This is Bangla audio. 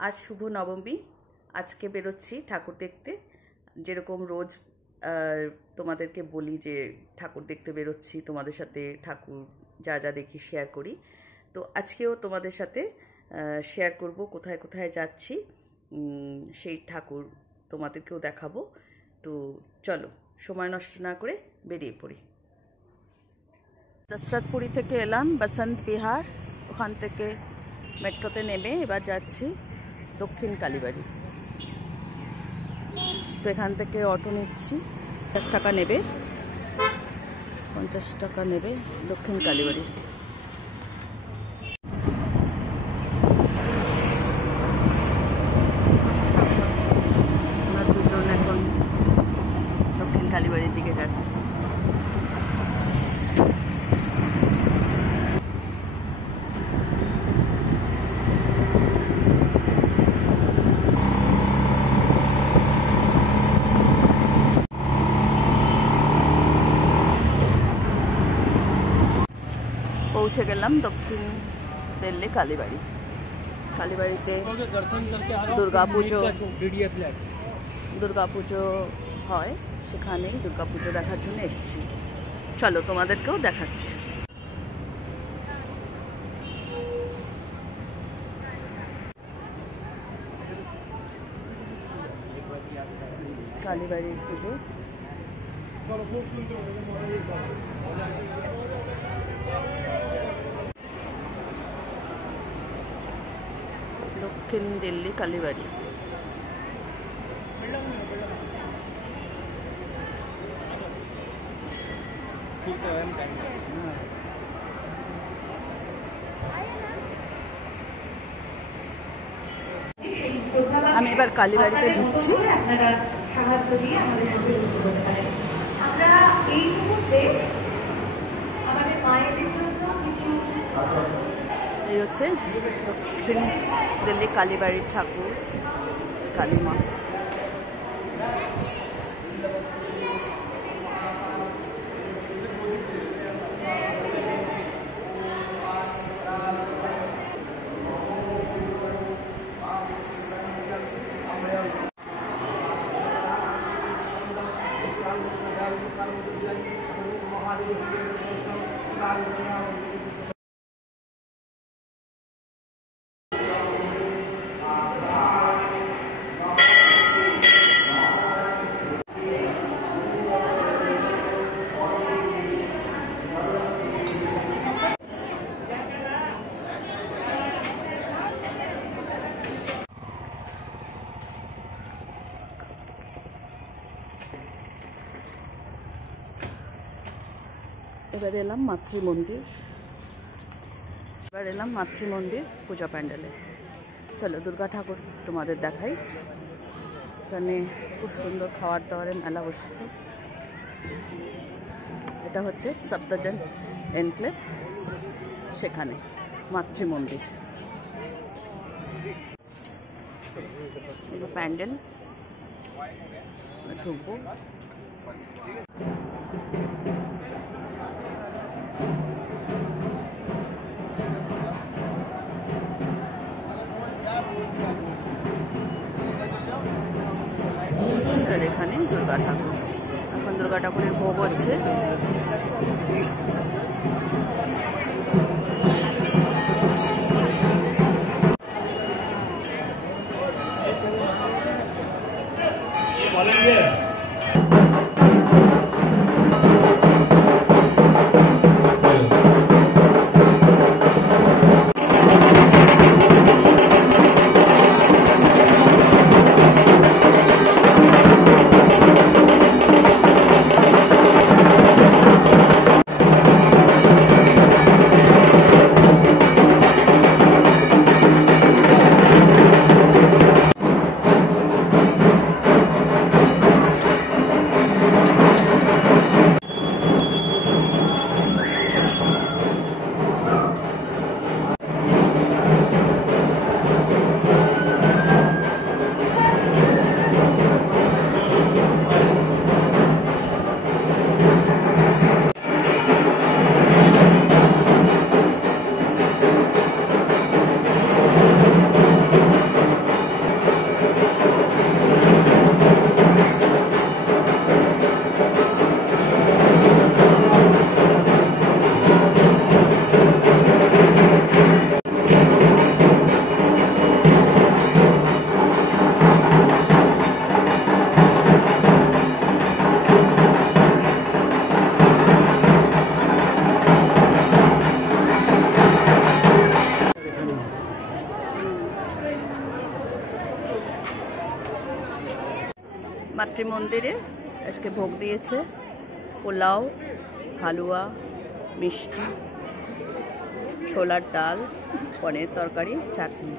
आज शुभ नवमी। आज के बेरोচ্ছি ठाकुर देखते, যেরকম রোজ তোমাদেরকে বলি যে ঠাকুর দেখতে বেরোচ্ছি, তোমাদের সাথে ঠাকুর যা যা দেখি শেয়ার করি। তো আজকেও তোমাদের সাথে শেয়ার করব কোথায় কোথায় যাচ্ছি, সেই ঠাকুর তোমাদেরকেও দেখাবো। তো চলো সময় নষ্ট না করে বেরিয়ে পড়ি। দশরথপুরি থেকে এলাম বসন্ত বিহার, ওখান থেকে মেট্রোতে নেমে এবার যাচ্ছি দক্ষিণ কালীবাড়ি। তো এখান থেকে অটো নিচ্ছি, 50 টাকা নেবে, 50 টাকা নেবে দক্ষিণ কালীবাড়ি। আমরা দুজন এখন দক্ষিণ কালীবাড়ির দিকে যাচ্ছি। পৌঁছে গেলাম দক্ষিণ দিল্লি কালীবাড়ি। কালীবাড়িতে দুর্গাপুজো হয়, সেখানেই দুর্গাপুজো দেখার জন্য এসেছি। চলো তোমাদেরকেও দেখাচ্ছি। কালীবাড়ির পুজো দক্ষিণ দিল্লি কালীবাড়ি। আমি এবার কালীবাড়িতে ঢুকছি। এই হচ্ছে দক্ষিণ দিল্লি কালীবাড়ির ঠাকুর কালীমা। এবার এলাম মাতৃমন্দির, পূজা প্যান্ডেলে। চলো দুর্গা ঠাকুর তোমাদের দেখাই। এখানে খুব সুন্দর খাওয়ার দাওয়ারের মেলা বসেছে। এটা হচ্ছে সপ্তজন এনক্লেভ, সেখানে মাতৃমন্দির প্যান্ডেল ঢুকবো। এখানে দুর্গা ঠাকুর, এখন দুর্গা ঠাকুরের ভোগ হচ্ছে। মাতৃমন্দিরে আজকে ভোগ দিয়েছে পোলাও, হালুয়া, মিষ্টি, ছোলার ডাল, পনির তরকারি, চাটনি।